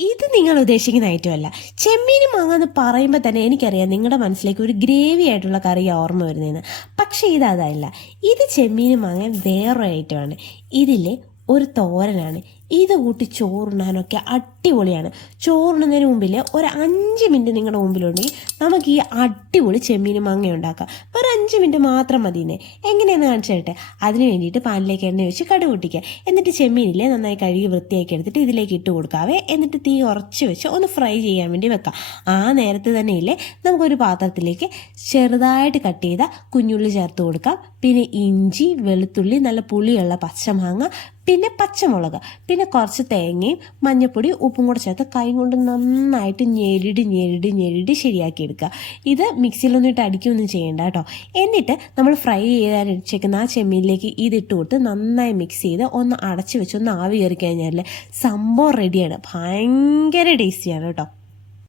ഇത് നിങ്ങൾ ഉദ്ദേശിക്കുന്ന ഐറ്റം ചെമ്മീനും മാങ്ങ എന്ന് പറയുമ്പോൾ തന്നെ എനിക്കറിയാം നിങ്ങളുടെ മനസ്സിലേക്ക് ഒരു ഗ്രേവി ആയിട്ടുള്ള കറി ഓർമ്മ വരുന്നതെന്ന് പക്ഷേ ഇത് അതല്ല. ഇത് ചെമ്മീനും മാങ്ങ വേറൊരു ഐറ്റമാണ് ഇതിലെ ഒരു തോരനാണ്. ഇത് കൂട്ടി ചോറുണ്ണാനൊക്കെ അടിപൊളിയാണ്. ചോറുണ്ണുന്നതിന് മുമ്പിൽ ഒരു അഞ്ച് മിനിറ്റ് നിങ്ങളുടെ മുമ്പിലുണ്ടെങ്കിൽ നമുക്ക് ഈ അടിപൊളി ചെമ്മീൻ മാങ്ങ ഉണ്ടാക്കാം. ഒരു അഞ്ച് മിനിറ്റ് മാത്രം മതി തന്നെ എങ്ങനെയാണെന്ന് കാണിച്ചു തരട്ടെ? അതിന് വേണ്ടിയിട്ട് പാനിലേക്ക് എണ്ണ വെച്ച് കടുക് പൊട്ടിക്കുക. എന്നിട്ട് ചെമ്മീനില്ലേ നന്നായി കഴുകി വൃത്തിയാക്കി എടുത്തിട്ട് ഇതിലേക്ക് ഇട്ട് കൊടുക്കാവേ. എന്നിട്ട് തീ ഉറച്ച് വെച്ച് ഒന്ന് ഫ്രൈ ചെയ്യാൻ വേണ്ടി വെക്കാം. ആ നേരത്തെ തന്നെ ഇല്ലേ നമുക്കൊരു പാത്രത്തിലേക്ക് ചെറുതായിട്ട് കട്ട് ചെയ്ത കുഞ്ഞുള്ളി ചേർത്ത് കൊടുക്കാം. പിന്നെ ഇഞ്ചി വെളുത്തുള്ളി നല്ല പുളിയുള്ള പച്ചമാങ്ങ പിന്നെ പച്ചമുളക്. പിന്നെ കുറച്ച് തേങ്ങയും മഞ്ഞപ്പൊടി ഉപ്പും കൂടെ ചേർത്ത് കൈ കൊണ്ട് നന്നായിട്ട് ഞെരിടി ഞെരിടി ഞെരിടി ശരിയാക്കി എടുക്കുക. ഇത് മിക്സിയിലൊന്നും ഇട്ട് അടിക്കുകയൊന്നും ചെയ്യേണ്ട കേട്ടോ. എന്നിട്ട് നമ്മൾ ഫ്രൈ ചെയ്യാൻ വെച്ചേക്കുന്ന ആ ചെമ്മീനിലേക്ക് ഇതിട്ട് കൊടുത്ത് നന്നായി മിക്സ് ചെയ്ത് ഒന്ന് അടച്ച് വെച്ച് ഒന്ന് ആവി കയറി കഴിഞ്ഞാൽ സംഭവം റെഡിയാണ് ഭയങ്കര ടേസ്റ്റിയാണ് കേട്ടോ.